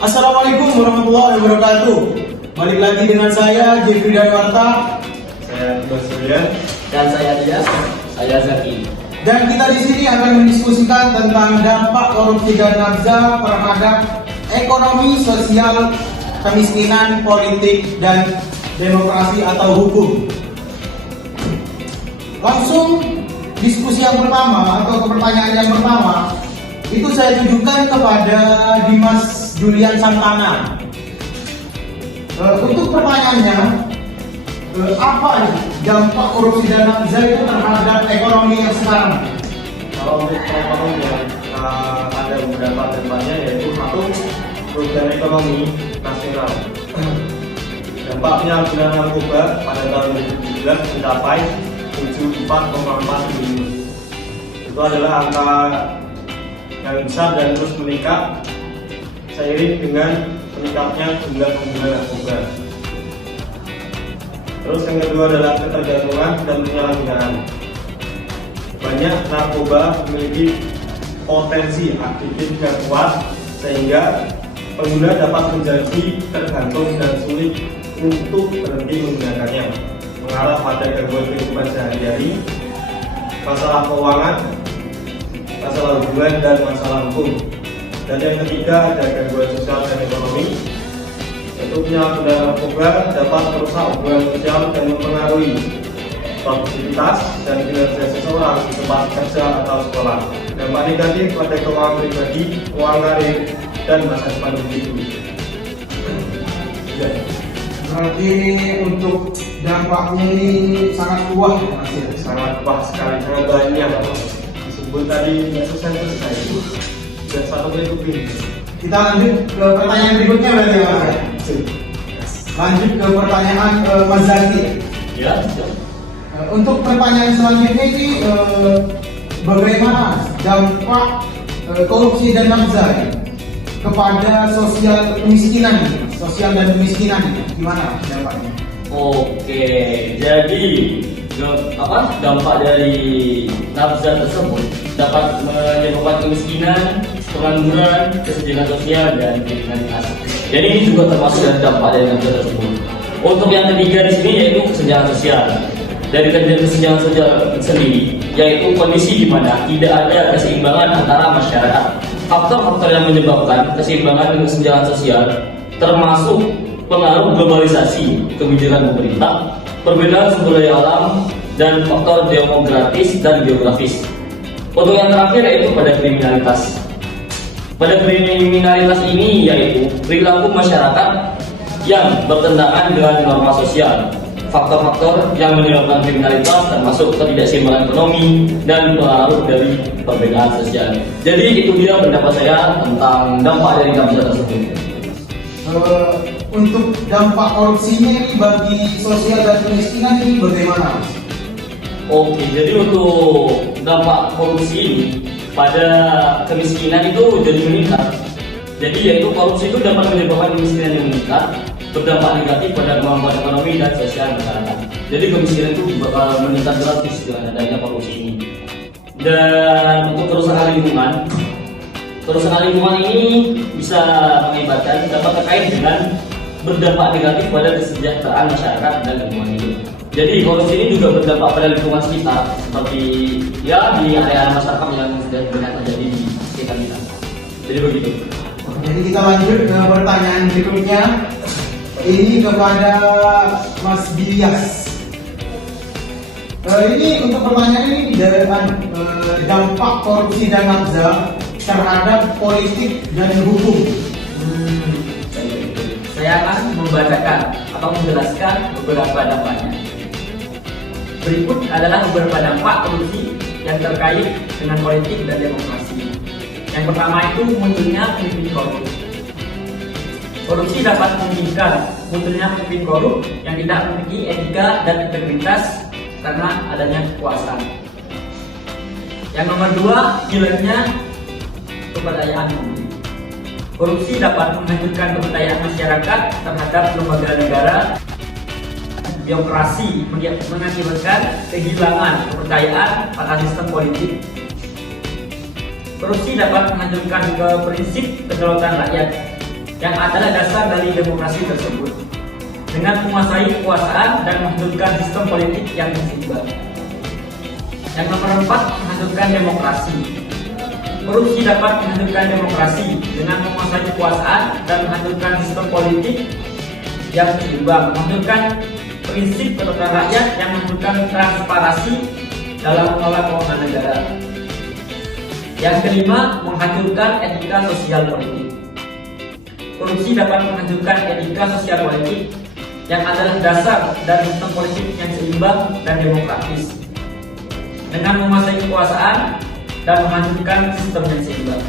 Assalamualaikum warahmatullahi wabarakatuh. Balik lagi dengan saya Jeffrey Danwarta, Saya Bas Surya. Dan saya Dias, saya Zaki. dan kita di sini akan mendiskusikan tentang dampak korupsi dan nafza terhadap ekonomi, sosial, kemiskinan, politik, dan demokrasi atau hukum. Langsung diskusi yang pertama atau pertanyaan yang pertama itu saya tujukan kepada Dimas Julian Santana. Untuk pertanyaannya, apa dampak korupsi dan nafza itu terhadap ekonomi yang sekarang? Kalau untuk ekonomi yang ada beberapa dampaknya, yaitu satu, kerugian ekonomi nasional. Dampaknya penggunaan narkoba pada tahun 2017 mencapai 74,4 triliun. Itu adalah angka yang besar dan terus meningkat seiring dengan meningkatnya jumlah pengguna narkoba. Terus yang kedua adalah ketergantungan dan penyalahgunaan. Banyak narkoba memiliki potensi aktif yang kuat sehingga pengguna dapat menjadi tergantung dan sulit untuk berhenti menggunakannya, mengarah pada gangguan kehidupan sehari-hari, masalah keuangan, masalah hubungan, dan masalah hukum. Dan yang ketiga ada gangguan sosial dan ekonomi. Yaitu penyalahgunaan narkoba dapat merusak hubungan sosial dan mempengaruhi produktivitas dan kinerja seseorang di tempat kerja atau sekolah. Dampak negatif pada keuangan pribadi, keuangan karir, dan masa depan individu. Berarti untuk dampaknya ini sangat luas ya, Mas ya? Sangat luas sekali, sangat banyak. Disebut tadi nggak selesai itu. Dan satu berikut ini. Kita lanjut ke pertanyaan berikutnya berarti ya, Mas ya? Lanjut ke pertanyaan Mas Zaki. Ya, Untuk pertanyaan selanjutnya ini bagaimana dampak korupsi dan nafza kepada sosial kemiskinan, sosial dan kemiskinan, gimana dampaknya? Oke, jadi dampak dari nafza tersebut dapat menyebabkan kemiskinan, pengangguran, kesenjangan sosial, dan kriminalitas. Jadi ini juga termasuk dari dampak dari nafza tersebut. Untuk yang ketiga di sini yaitu kesenjangan sosial. Dari kesenjangan sosial sendiri, yaitu kondisi di mana tidak ada keseimbangan antara masyarakat. Faktor-faktor yang menyebabkan keseimbangan dan kesenjangan sosial termasuk pengaruh globalisasi, kebijakan pemerintah, perbedaan sumber daya alam, dan faktor demografis dan geografis. Untuk yang terakhir yaitu pada kriminalitas. Pada kriminalitas ini yaitu perilaku masyarakat yang bertentangan dengan norma sosial. Faktor-faktor yang menyebabkan kriminalitas termasuk ketidakseimbangan ekonomi dan pengaruh dari perbedaan sosial. Jadi itu dia pendapat saya tentang dampak dari nafza tersebut. Untuk dampak korupsinya ini bagi sosial dan kemiskinan ini bagaimana? Oke, jadi untuk dampak korupsi ini pada kemiskinan itu jadi meningkat. Jadi yaitu korupsi itu dapat menyebabkan kemiskinan yang meningkat, berdampak negatif pada kemampuan ekonomi dan sosial masyarakat. Jadi kemiskinan itu bakal meningkat drastis dengan adanya korupsi ini. Dan untuk kerusakan lingkungan ini bisa mengakibatkan dapat terkait dengan berdampak negatif pada kesejahteraan masyarakat dan lingkungan hidup. Jadi korupsi ini juga berdampak pada lingkungan sekitar, seperti ya di area masyarakat yang sudah banyak terjadi di sekitar kita. Jadi begitu. Jadi kita lanjut ke pertanyaan berikutnya. Ini kepada Mas Dias. Ini untuk pertanyaan ini dengan dampak korupsi dan nafza terhadap politik dan hukum. Saya akan membacakan atau menjelaskan beberapa dampaknya. Berikut adalah beberapa dampak korupsi yang terkait dengan politik dan demokrasi. Yang pertama itu munculnya pemimpin korup. Korupsi dapat memungkinkan munculnya pemimpin korup yang tidak memiliki etika dan integritas karena adanya kekuasaan. Yang nomor dua, hilangnya kepercayaan publik. Korupsi dapat menghancurkan kepercayaan masyarakat terhadap lembaga negara. Birokrasi mengakibatkan kehilangan kepercayaan pada sistem politik. Korupsi dapat menghancurkan ke prinsip kedaulatan rakyat. yang adalah dasar dari demokrasi tersebut, dengan menguasai kekuasaan dan menghancurkan sistem politik yang seimbang. Yang nomor 4, menghancurkan demokrasi. Korupsi dapat menghancurkan demokrasi dengan menguasai kekuasaan dan menghancurkan sistem politik yang seimbang, menghancurkan prinsip kedaulatan rakyat, yang menghancurkan transparansi dalam mengelola keuangan negara. Yang kelima, menghancurkan etika sosial politik. Korupsi dapat menghancurkan etika sosial politik yang adalah dasar dari sistem politik yang seimbang dan demokratis, dengan menguasai kekuasaan dan menghancurkan sistem yang seimbang.